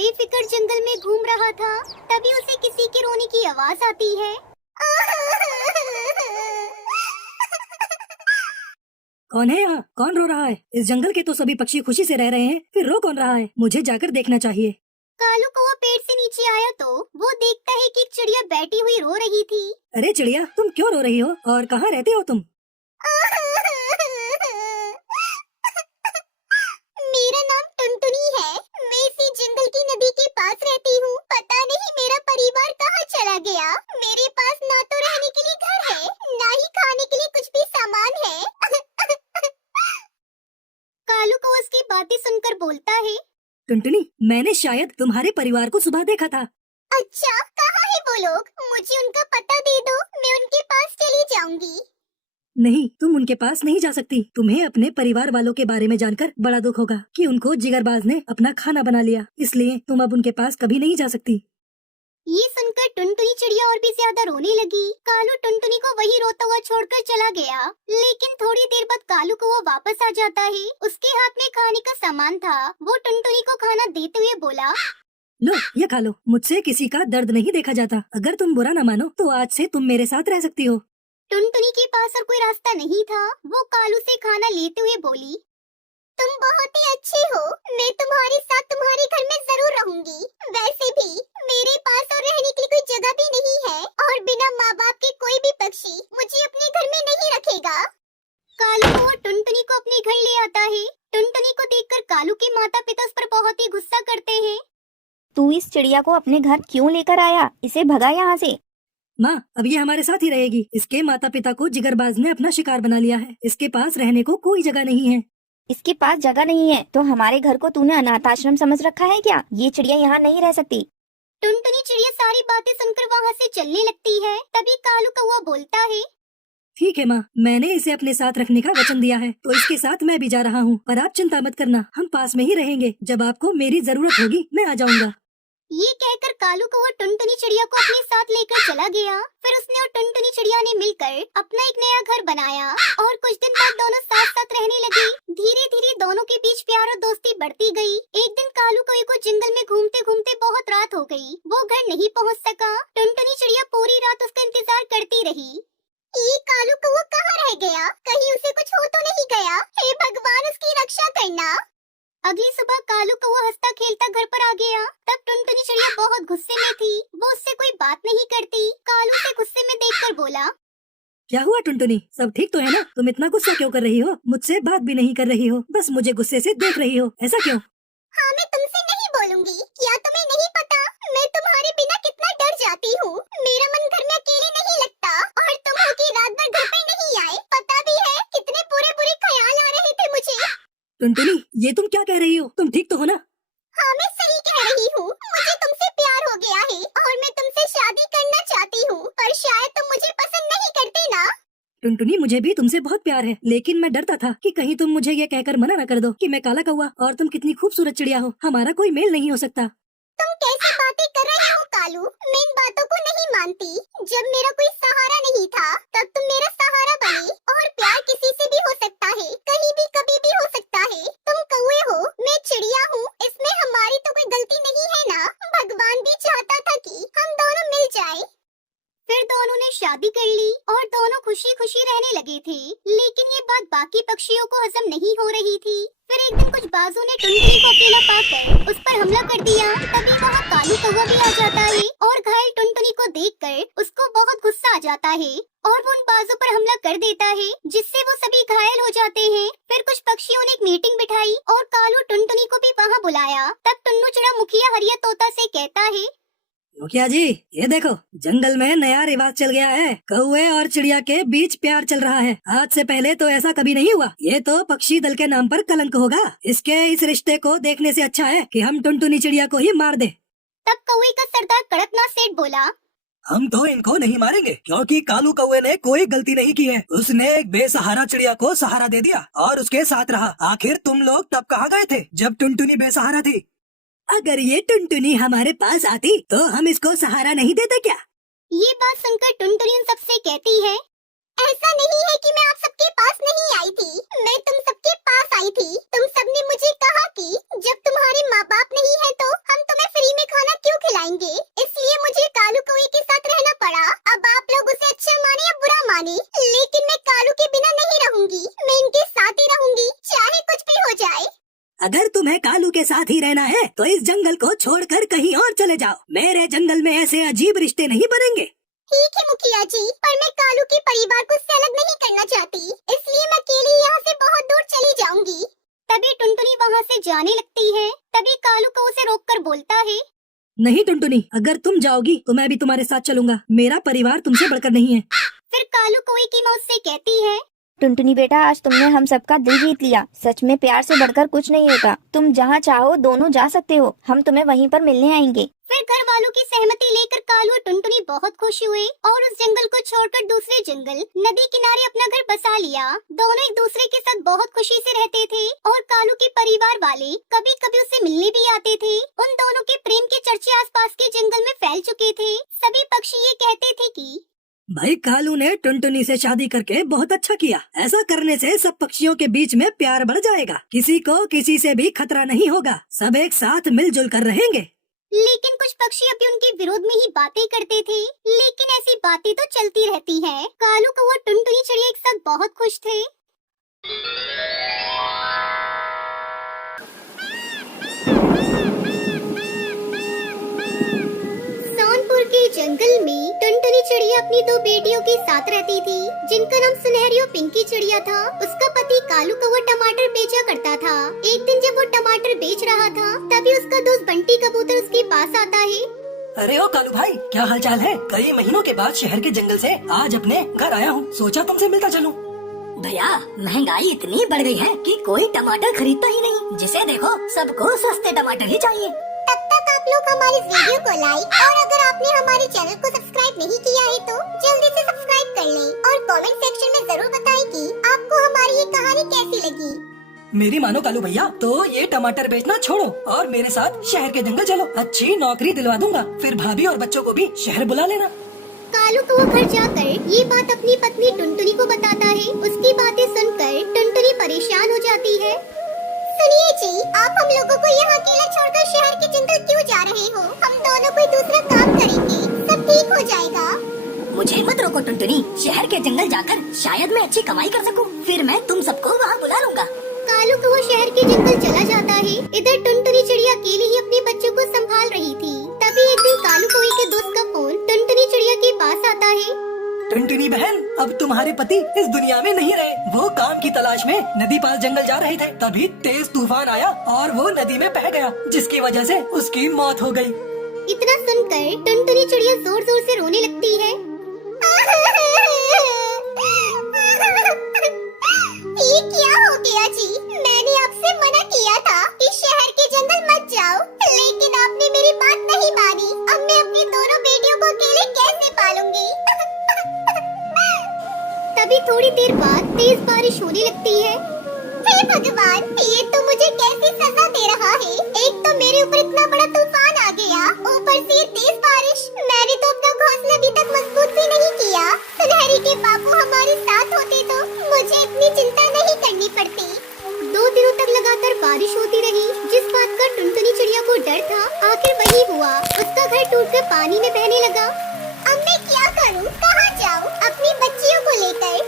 बेफिक्र जंगल में घूम रहा था, तभी उसे किसी के रोने की आवाज आती है। कौन है यहाँ? कौन रो रहा है? इस जंगल के तो सभी पक्षी खुशी से रह रहे हैं, फिर रो कौन रहा है? मुझे जाकर देखना चाहिए। कालू कौवा पेड़ से नीचे आया तो वो देखता है कि एक चिड़िया बैठी हुई रो रही थी। अरे चिड़िया, तुम क्यों रो रही हो और कहाँ रहते हो तुम? मेरा नाम टुनटुनी है। मैं इसी जंगल की नदी के पास रहती हूँ। पता नहीं मेरा परिवार कहाँ चला गया। मेरे पास ना तो रहने के लिए घर है, ना ही खाने के लिए कुछ भी सामान है। कालू को उसकी बातें सुनकर बोलता है, टुनटुनी, मैंने शायद तुम्हारे परिवार को सुबह देखा था। अच्छा, कहाँ है वो लोग? मुझे उनका पता दे दो, मैं उनके पास चली जाऊंगी। नहीं, तुम उनके पास नहीं जा सकती। तुम्हें अपने परिवार वालों के बारे में जानकर बड़ा दुख होगा कि उनको जिगरबाज ने अपना खाना बना लिया, इसलिए तुम अब उनके पास कभी नहीं जा सकती। ये सुनकर टुनटुनी चिड़िया और भी ज्यादा रोने लगी। कालू टुनटुनी को वही रोता हुआ छोड़कर चला गया, लेकिन थोड़ी देर बाद कालू को वो वापस आ जाता है। उसके हाथ में खाने का सामान था। वो टुनटुनी को खाना देते हुए बोला, लो, ये खा लो। मुझसे किसी का दर्द नहीं देखा जाता। अगर तुम बुरा न मानो तो आज से तुम मेरे साथ रह सकती हो। टुनटुनी के पास और कोई रास्ता नहीं था। वो कालू से खाना लेते हुए बोली, तुम बहुत ही अच्छे हो। मैं तुम्हारे साथ तुम्हारे घर में जरूर रहूंगी। वैसे भी मेरे पास और रहने के लिए कोई जगह भी नहीं है, और बिना माँ बाप के कोई भी पक्षी मुझे अपने घर में नहीं रखेगा। कालू वो टुनटुनी को अपने घर ले आता है। टुनटुनी को देखकर कालू के माता पिता उस पर बहुत ही गुस्सा करते हैं। तू इस चिड़िया को अपने घर क्यों लेकर आया? इसे भगा यहाँ से। माँ, अब ये हमारे साथ ही रहेगी। इसके माता पिता को जिगरबाज ने अपना शिकार बना लिया है। इसके पास रहने को कोई जगह नहीं है। इसके पास जगह नहीं है तो हमारे घर को तूने अनाथ आश्रम समझ रखा है क्या? ये चिड़िया यहाँ नहीं रह सकती। टुनटुनी चिड़िया सारी बातें सुनकर वहाँ से चलने लगती है। तभी कालू कौवा बोलता है, ठीक है माँ, मैंने इसे अपने साथ रखने का वचन दिया है, तो इसके साथ मैं भी जा रहा हूँ। पर आप चिंता मत करना, हम पास में ही रहेंगे। जब आपको मेरी जरूरत होगी मैं आ जाऊँगा। ये कहकर कालू कौवा टुनटुनी चिड़िया को अपने साथ लेकर चला गया। फिर उसने और टुनटुनी चिड़िया ने मिलकर अपना एक नया घर बनाया, और कुछ दिन बाद दोनों साथ साथ रहने लगे। धीरे धीरे दोनों के बीच प्यार और दोस्ती बढ़ती गई। एक दिन कालू कौवे को जंगल में घूमते घूमते बहुत रात हो गई। वो घर नहीं पहुँच सका। टुनटुनी चिड़िया पूरी रात उसका इंतजार करती रही। ये कालू कौवा कहाँ रह गया? कहीं उसे कुछ हो तो नहीं गया? हे भगवान, उसकी रक्षा करना। अगली सुबह कालू कौवा हंसता खेलता घर पर आ गया। तब टुनटुनी चिड़िया बहुत गुस्से में थी। वो उससे कोई बात नहीं करती। कालू से गुस्से में देखकर बोला, क्या हुआ टुनटुनी, सब ठीक तो है ना? तुम इतना गुस्सा क्यों कर रही हो? मुझसे बात भी नहीं कर रही हो, बस मुझे गुस्से से देख रही हो, ऐसा क्यों? हाँ, मैं तुमसे नहीं बोलूंगी। क्या तुम्हें नहीं पता मैं तुम्हारे बिना कितना डर जाती हूँ? मेरा मन घर में अकेले नहीं लगता, और तुम हो कि रात भर घर पे नहीं आए। पता भी है कितने बुरे बुरे ख्याल आ रहे थे मुझे। टुनटुनी, ये तुम क्या कह रही हो? तुम ठीक तो हो ना? हाँ, मैं सही कह रही हूँ। मुझे तुमसे प्यार हो गया है, और मैं तुमसे शादी करना चाहती हूँ। पर शायद तुम मुझे पसंद नहीं करते ना? टुनटुनी, मुझे भी तुमसे बहुत प्यार है, लेकिन मैं डरता था कि कहीं तुम मुझे ये कहकर मना न कर दो कि मैं काला कौवा और तुम कितनी खूबसूरत चिड़िया हो। हमारा कोई मेल नहीं हो सकता। तुम कैसी बातें कर रहे हो कालू? मैं इन बातों को नहीं मानती। जब मेरा कोई सहारा नहीं था, तब तुम मेरा सहारा बने। और प्यार किसी से भी हो सकता है, कहीं भी कभी भी हो सकता है। तुम कौवे हो, मैं चिड़िया हूँ, इसमें हमारी तो कोई गलती नहीं है ना? भगवान भी चाहता था कि हम दोनों मिल जाएं। फिर दोनों ने शादी कर ली और दोनों खुशी खुशी रहने लगे थे। लेकिन ये बात बाकी पक्षियों को हजम नहीं हो रही थी। फिर एक दिन कुछ बाजों ने टुनटुनी को अकेला पाकर उस पर हमला कर दिया। तभी वहाँ कालू कौवा भी आ जाता है, और घायल टुनटुनी को देखकर उसको बहुत गुस्सा आ जाता है, और वो उन बाजों पर हमला कर देता है, जिससे वो सभी घायल हो जाते हैं। फिर कुछ पक्षियों ने एक मीटिंग बिठाई और कालू टुनटुनी को भी वहाँ बुलाया। तब टुन्नू चिड़ा मुखिया हरिया तोता से कहता है, मुखिया जी, ये देखो, जंगल में नया रिवाज चल गया है। कौवे और चिड़िया के बीच प्यार चल रहा है। आज से पहले तो ऐसा कभी नहीं हुआ। ये तो पक्षी दल के नाम पर कलंक होगा। इसके इस रिश्ते को देखने से अच्छा है कि हम टुनटुनी चिड़िया को ही मार दे। तब कौवे का सरदार कड़कनाथ सेठ बोला, हम तो इनको नहीं मारेंगे, क्योंकि कालू कौवे ने कोई गलती नहीं की है। उसने एक बेसहारा चिड़िया को सहारा दे दिया और उसके साथ रहा। आखिर तुम लोग तब कहाँ गए थे जब टुनटुनी बेसहारा थी? अगर ये टुनटुनी हमारे पास आती तो हम इसको सहारा नहीं देते क्या? ये बात सुनकर टुनटुनी उन सबसे कहती है, ऐसा नहीं है कि मैं आप सबके पास नहीं आई थी। मैं तुम सबके पास आई थी। तुम सबने मुझे कहा कि जब तुम्हारे माँ बाप नहीं है तो हम तुम्हें के साथ ही रहना है तो इस जंगल को छोड़कर कहीं और चले जाओ। मेरे जंगल में ऐसे अजीब रिश्ते नहीं बनेंगे। ठीक है मुखिया जी, पर मैं कालू के परिवार को इससे अलग नहीं करना चाहती, इसलिए मैं अकेली यहाँ से बहुत दूर चली जाऊंगी। तभी टुनटुनी वहाँ से जाने लगती है। तभी कालू को उसे रोककर बोलता है, नहीं टुनटुनी, अगर तुम जाओगी तो मैं भी तुम्हारे साथ चलूंगा। मेरा परिवार तुमसे बढ़कर नहीं है। फिर कालू कोई की माँ उससे कहती है, टुनटुनी बेटा, आज तुमने हम सबका दिल जीत लिया। सच में प्यार से बढ़कर कुछ नहीं होता। तुम जहाँ चाहो दोनों जा सकते हो। हम तुम्हें वहीं पर मिलने आएंगे। फिर घर वालों की सहमति लेकर कालू और टुनटुनी बहुत खुश हुए और उस जंगल को छोड़कर दूसरे जंगल नदी किनारे अपना घर बसा लिया। दोनों एक दूसरे के साथ बहुत खुशी से रहते थे और कालू के परिवार वाले कभी कभी उससे मिलने भी आते थे। उन दोनों के प्रेम के चर्चे आसपास के जंगल में फैल चुके थे। सभी पक्षी ये कहते थे कि भाई कालू ने टुनटुनी से शादी करके बहुत अच्छा किया। ऐसा करने से सब पक्षियों के बीच में प्यार बढ़ जाएगा। किसी को किसी से भी खतरा नहीं होगा। सब एक साथ मिलजुल कर रहेंगे। लेकिन कुछ पक्षी अभी उनके विरोध में ही बातें करते थे। लेकिन ऐसी बातें तो चलती रहती है। कालू को वो टुनटुनी चिड़िया एक साथ बहुत खुश थे। सोनपुर के जंगल में टुनटुनी चिड़िया अपनी दो बेटियों के साथ रहती थी, जिनका नाम सुनहरी और पिंकी चिड़िया था। उसका पति कालू को वो टमाटर बेचा करता था। एक दिन जब वो टमाटर बेच रहा था, तभी उसका दोस्त बंटी कबूतर उसके पास आता है। अरे ओ कालू भाई, क्या हाल चाल है? कई महीनों के बाद शहर के जंगल से आज अपने घर आया हूँ। सोचा तुमसे मिलता चलूं। भैया, महंगाई इतनी बढ़ गई है कि कोई टमाटर खरीदता ही नहीं। जिसे देखो सबको सस्ते टमाटर ही चाहिए। तब तक आप लोग हमारे वीडियो को लाइक और अगर आपने हमारे चैनल को सब्सक्राइब नहीं किया है तो जल्दी से सब्सक्राइब कर लें और कमेंट सेक्शन में जरूर बताएं कि आपको हमारी ये कहानी कैसी लगी। मेरी मानो कालू भैया, तो ये टमाटर बेचना छोड़ो और मेरे साथ शहर के जंगल चलो। अच्छी नौकरी दिलवा दूंगा। फिर भाभी और बच्चों को भी शहर बुला लेना। कालू को वो घर जाकर ये बात अपनी पत्नी टुनटुनी को बताता है। उसकी बातें सुनकर टुनटुनी परेशान हो जाती है। सुनिए जी, आप हम लोगों को यहाँ अकेला छोड़कर शहर के जंगल क्यों जा रहे हो? हम दोनों कोई दूसरा काम करेंगे, सब ठीक हो जाएगा। मुझे मत रोको टुनटुनी। शहर के जंगल जाकर शायद मैं अच्छी कमाई कर सकूं। फिर मैं तुम सबको वहाँ बुला लूंगा। कालू को वो शहर के जंगल चला जाता है। इधर टुनटुनी चिड़िया अकेली ही अपने बच्चों को संभाल रही थी। तभी एक दिन कालू कौवे के दोस्त का फोन टुनटुनी चिड़िया के पास आता है। टुनटुनी बहन, अब तुम्हारे पति इस दुनिया में नहीं रहे। वो काम की तलाश में नदी पास जंगल जा रहे थे। तभी तेज तूफान आया और वो नदी में बह गया, जिसकी वजह से उसकी मौत हो गई। इतना सुनकर टुनटुनी चिड़िया जोर जोर से रोने लगती है। ये क्या हो गया जी? मैंने आपसे मना किया था कि शहर के जंगल मत जाओ, लेकिन आपने मेरी बात नहीं मानी। अब मैं अपनी दोनों बेटियों को अकेले कैसे पालूंगी? तभी थोड़ी देर बाद तेज बारिश होने लगती है। हे भगवान, ये तो मुझे कैसी सजा दे रहा है। एक तो मेरे ऊपर इतना बड़ा तूफान आ गया, ऊपर से ये तेज बारिश। मैंने तो अपना घोंसला अभी तक मजबूत भी नहीं किया। सुनहरी के बापू हमारे साथ होते तो मुझे इतनी चिंता नहीं करनी पड़ती। 2 दिनों तक लगातार बारिश होती रही। जिस बात का टुनटुनी चिड़िया को डर था, आखिर वही हुआ। उसका घर टूटकर पानी में बहने लगा। अब मैं क्या करूं? कहां जाऊं अपनी बच्चियों को लेकर?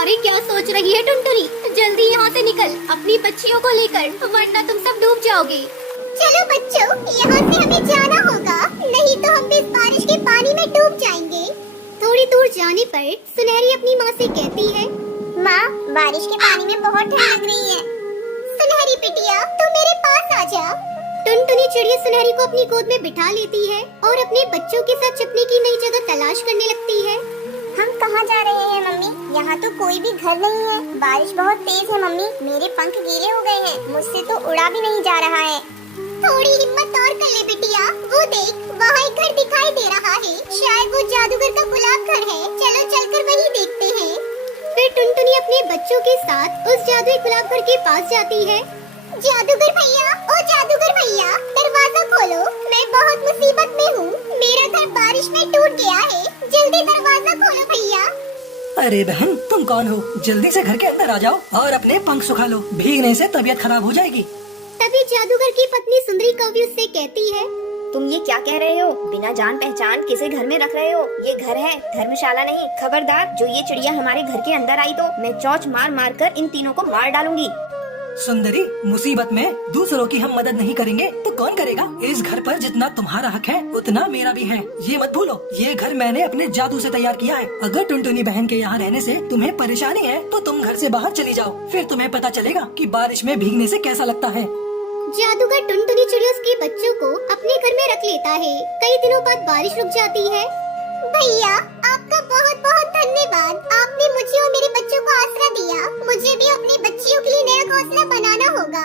अरे क्या सोच रही है टुनटुनी? जल्दी यहाँ से निकल अपनी बच्चियों को लेकर, वरना तुम सब डूब जाओगे। चलो बच्चों, यहाँ से हमें जाना होगा, नहीं तो हम भी इस बारिश के पानी में डूब जाएंगे। थोड़ी दूर जाने पर सुनहरी अपनी माँ से कहती है, माँ, बारिश के पानी में बहुत ठंड लग रही है। सुनहरी बिटिया, तू मेरे पास आ जा। टुनटुनी चिड़िया सुनहरी को अपनी गोद में बिठा लेती है और अपने बच्चों के साथ छिपने की नई जगह तलाश करने लगती है। हम कहाँ जा रहे हैं मम्मी? यहाँ तो कोई भी घर नहीं है। बारिश बहुत तेज है मम्मी, मेरे पंख गीले हो गए हैं, मुझसे तो उड़ा भी नहीं जा रहा है। थोड़ी हिम्मत और कर ले बिटिया। वो देख, वहाँ एक घर दिखाई दे रहा है। शायद वो जादूगर का गुलाब घर है। चलो चलकर वही देखते हैं। फिर टुनटुनी अपने बच्चों के साथ उस जादुई गुलाब घर के पास जाती है। जादूगर भैया, ओ जादूगर भैया, दरवाजा खोलो, मैं बहुत मुसीबत में हूँ। मेरा घर बारिश में टूट गया है, जल्दी दरवाजा खोलो भैया। अरे बहन, तुम कौन हो? जल्दी से घर के अंदर आ जाओ और अपने पंख सुखा लो, भीगने से तबीयत खराब हो जाएगी। तभी जादूगर की पत्नी सुंदरी कौवी उससे कहती है, तुम ये क्या कह रहे हो? बिना जान पहचान किसे घर में रख रहे हो? ये घर है, धर्मशाला नहीं। खबरदार, जो ये चिड़िया हमारे घर के अंदर आई तो मैं चोंच मार मार कर इन तीनों को मार डालूंगी। सुंदरी, मुसीबत में दूसरों की हम मदद नहीं करेंगे तो कौन करेगा? इस घर पर जितना तुम्हारा हक है उतना मेरा भी है, ये मत भूलो। ये घर मैंने अपने जादू से तैयार किया है। अगर टुनटुनी बहन के यहाँ रहने से तुम्हें परेशानी है तो तुम घर से बाहर चली जाओ, फिर तुम्हें पता चलेगा कि बारिश में भीगने से कैसा लगता है। जादूगर टुनटुनी चिड़िया उसके बच्चों को अपने घर में रख लेता है। कई दिनों बाद बारिश रुक जाती है। भैया, आपका बहुत बहुत धन्यवाद। आपने मुझे और मेरे बच्चों को आसरा दिया। मुझे भी अपने बच्चियों के लिए नया घोंसला बनाना होगा।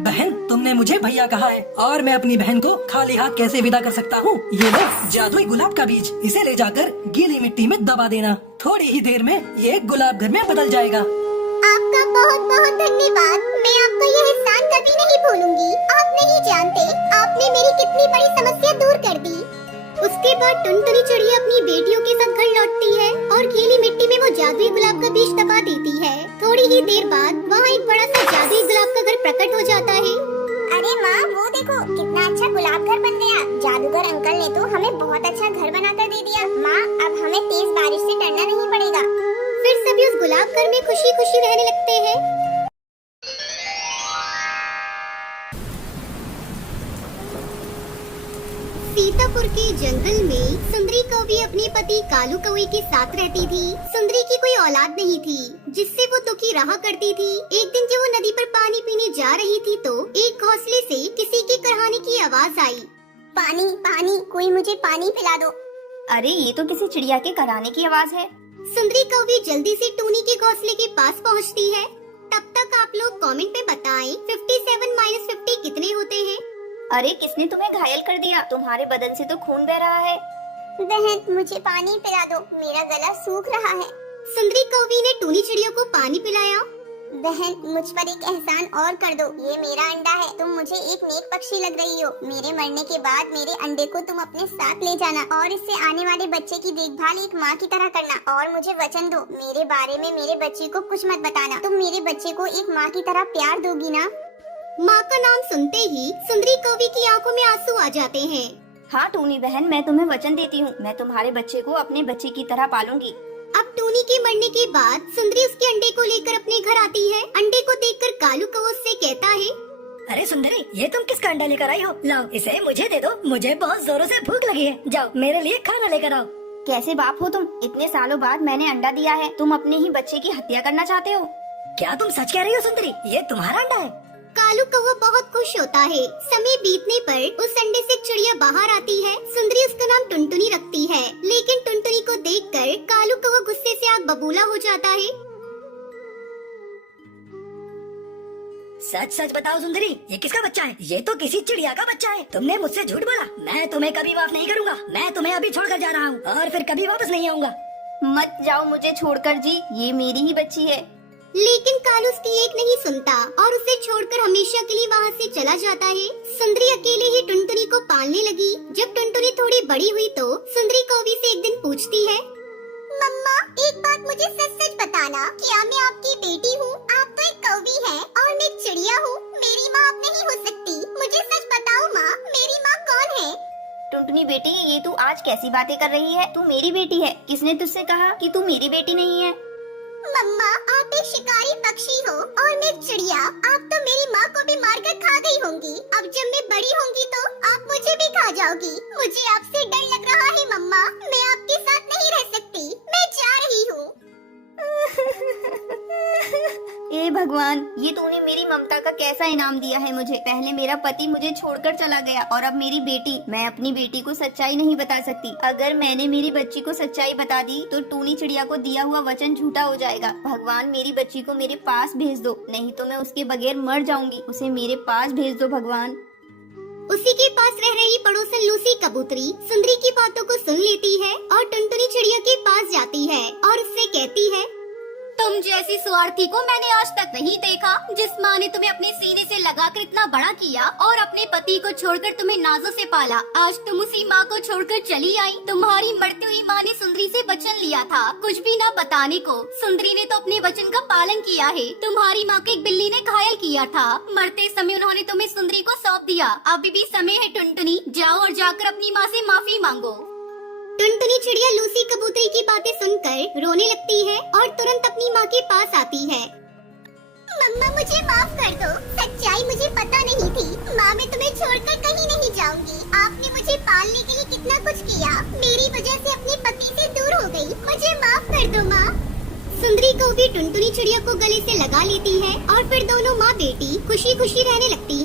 बहन, तुमने मुझे भैया कहा है और मैं अपनी बहन को खाली हाथ कैसे विदा कर सकता हूँ? ये लो जादुई गुलाब का बीज, इसे ले जाकर गीली मिट्टी में दबा देना। थोड़ी ही देर में ये गुलाब घर में बदल जाएगा। आपका बहुत बहुत धन्यवाद। मैं आपका यह एहसान कभी नहीं भूलूंगी। आप नहीं जानते आपने मेरी कितनी बड़ी समस्या दूर कर दी। उसके बाद टुनटुनी चिड़िया अपनी बेटियों के साथ घर लौटती है और गीली मिट्टी में वो जादुई गुलाब का बीज दबा देती है। थोड़ी ही देर बाद वहाँ एक बड़ा सा जादुई गुलाब का घर प्रकट हो जाता है। अरे माँ, वो देखो कितना अच्छा गुलाब घर बन गया। जादूगर अंकल ने तो हमें बहुत अच्छा घर बनाकर दे दिया। माँ, अब हमें तेज बारिश से डरना नहीं पड़ेगा। फिर सभी उस गुलाब घर में खुशी खुशी रहने लगते हैं। सीतापुर के जंगल में सुंदरी कौवी अपने पति कालू कौवे के साथ रहती थी। सुंदरी की कोई औलाद नहीं थी, जिससे वो दुखी रहा करती थी। एक दिन जब वो नदी पर पानी पीने जा रही थी तो एक घोंसले से किसी के कराहने की आवाज आई। पानी पानी, कोई मुझे पानी पिला दो। अरे ये तो किसी चिड़िया के कराने की आवाज है। सुंदरी कौवी जल्दी से टूनी के घोंसले के पास पहुंचती है। तब तक आप लोग कमेंट में बताएं 57 - 50 कितने होते हैं? अरे किसने तुम्हें घायल कर दिया? तुम्हारे बदन से तो खून बह रहा है। बहन, मुझे पानी पिला दो, मेरा गला सूख रहा है। सुंदरी कौवी ने टूनी चिड़िया को पानी पिलाया। बहन, मुझ पर एक एहसान और कर दो। ये मेरा अंडा है। तुम मुझे एक नेक पक्षी लग रही हो। मेरे मरने के बाद मेरे अंडे को तुम अपने साथ ले जाना और इससे आने वाले बच्चे की देखभाल एक माँ की तरह करना। और मुझे वचन दो, मेरे बारे में मेरे बच्चे को कुछ मत बताना। तुम मेरे बच्चे को एक माँ की तरह प्यार दोगी ना? माँ का नाम सुनते ही सुंदरी कौवी की आंखों में आंसू आ जाते हैं। हाँ टूनी बहन, मैं तुम्हें वचन देती हूँ, मैं तुम्हारे बच्चे को अपने बच्चे की तरह पालूंगी। अब टूनी के मरने के बाद सुंदरी उसके अंडे को लेकर अपने घर आती है। अंडे को देखकर कालू कौवा उससे कहता है, अरे सुंदरी, ये तुम किसका अंडा लेकर आई हो? लाओ इसे मुझे दे दो, मुझे बहुत जोरों से भूख लगी है। जाओ मेरे लिए खाना लेकर आओ। कैसे बाप हो तुम? इतने सालों बाद मैंने अंडा दिया है, तुम अपने ही बच्चे की हत्या करना चाहते हो? क्या तुम सच कह रही हो सुंदरी? ये तुम्हारा अंडा है? कालू कौवा बहुत खुश होता है। समय बीतने पर उस अंडे से चिड़िया बाहर आती है। सुंदरी उसका नाम टुनटुनी रखती है, लेकिन टुनटुनी को देखकर कालू कौवा गुस्से से आग बबूला हो जाता है। सच सच बताओ सुंदरी, ये किसका बच्चा है? ये तो किसी चिड़िया का बच्चा है। तुमने मुझसे झूठ बोला। मैं तुम्हें कभी माफ नहीं करूँगा। मैं तुम्हें अभी छोड़कर जा रहा हूँ और फिर कभी वापस नहीं आऊँगा। मत जाओ मुझे छोड़कर जी, ये मेरी ही बच्ची है। लेकिन कालू उसकी एक नहीं सुनता और उसे छोड़कर हमेशा के लिए वहाँ से चला जाता है। सुंदरी अकेले ही टुनटुनी को पालने लगी। जब टुनटुनी थोड़ी बड़ी हुई तो सुंदरी कौवी से एक दिन पूछती है, मम्मा, एक बात मुझे सच सच बताना, क्या मैं आपकी बेटी हूँ? आप तो एक कौवी हैं और मैं एक चिड़िया हूँ। मेरी माँ आप नहीं हो सकती। मुझे सच बताओ माँ, मेरी माँ कौन है? टुनटुनी बेटी, ये तू आज कैसी बातें कर रही है? तू मेरी बेटी है। किसने तुझसे कहा कि तू मेरी बेटी नहीं है? मम्मा, आप एक शिकारी पक्षी हो और मैं एक चिड़िया। आप तो मेरी माँ को भी मारकर खा गई होंगी। अब जब मैं बड़ी होंगी तो आप मुझे भी खा जाओगी। मुझे आपसे डर लग रहा है मम्मा। मैं आपके साथ नहीं रह सकती। मैं जा रही हूँ। ए भगवान, ये तूने मेरी ममता का कैसा इनाम दिया है मुझे। पहले मेरा पति मुझे छोड़कर चला गया और अब मेरी बेटी। मैं अपनी बेटी को सच्चाई नहीं बता सकती। अगर मैंने मेरी बच्ची को सच्चाई बता दी तो टूनी चिड़िया को दिया हुआ वचन झूठा हो जाएगा। भगवान, मेरी बच्ची को मेरे पास भेज दो, नहीं तो मैं उसके बगैर मर जाऊंगी। उसे मेरे पास भेज दो भगवान। उसी के पास रह रही पड़ोसन लूसी कबूतरी सुंदरी की बातों को सुन लेती है और टुनटुनी चिड़िया के पास जाती है और उससे कहती है, तुम जैसी स्वार्थी को मैंने आज तक नहीं देखा। जिस माँ ने तुम्हें अपने सीने से लगाकर इतना बड़ा किया और अपने पति को छोड़कर तुम्हें नाजों से पाला, आज तुम उसी माँ को छोड़कर चली आई। तुम्हारी मरती हुई माँ ने सुंदरी से वचन लिया था कुछ भी ना बताने को। सुंदरी ने तो अपने वचन का पालन किया है। तुम्हारी माँ को एक बिल्ली ने घायल किया था। मरते समय उन्होंने तुम्हें सुंदरी को सौंप दिया। अभी भी समय है टुनटुनी, जाओ और जाकर अपनी माँ से माफी मांगो। टुनटुनी चिड़िया लूसी कबूतरी की बातें सुनकर रोने लगती है और तुरंत अपनी माँ के पास आती है। मम्मा मुझे माफ कर दो, सच्चाई मुझे पता नहीं थी। माँ मैं तुम्हें छोड़कर कहीं नहीं जाऊंगी। आपने मुझे पालने के लिए कितना कुछ किया, मेरी वजह से अपने पति से दूर हो गई। मुझे माफ कर दो माँ। सुंदरी को भी टुनटुनी चिड़िया को गले से लगा लेती है और फिर दोनों माँ बेटी खुशी खुशी रहने लगती है।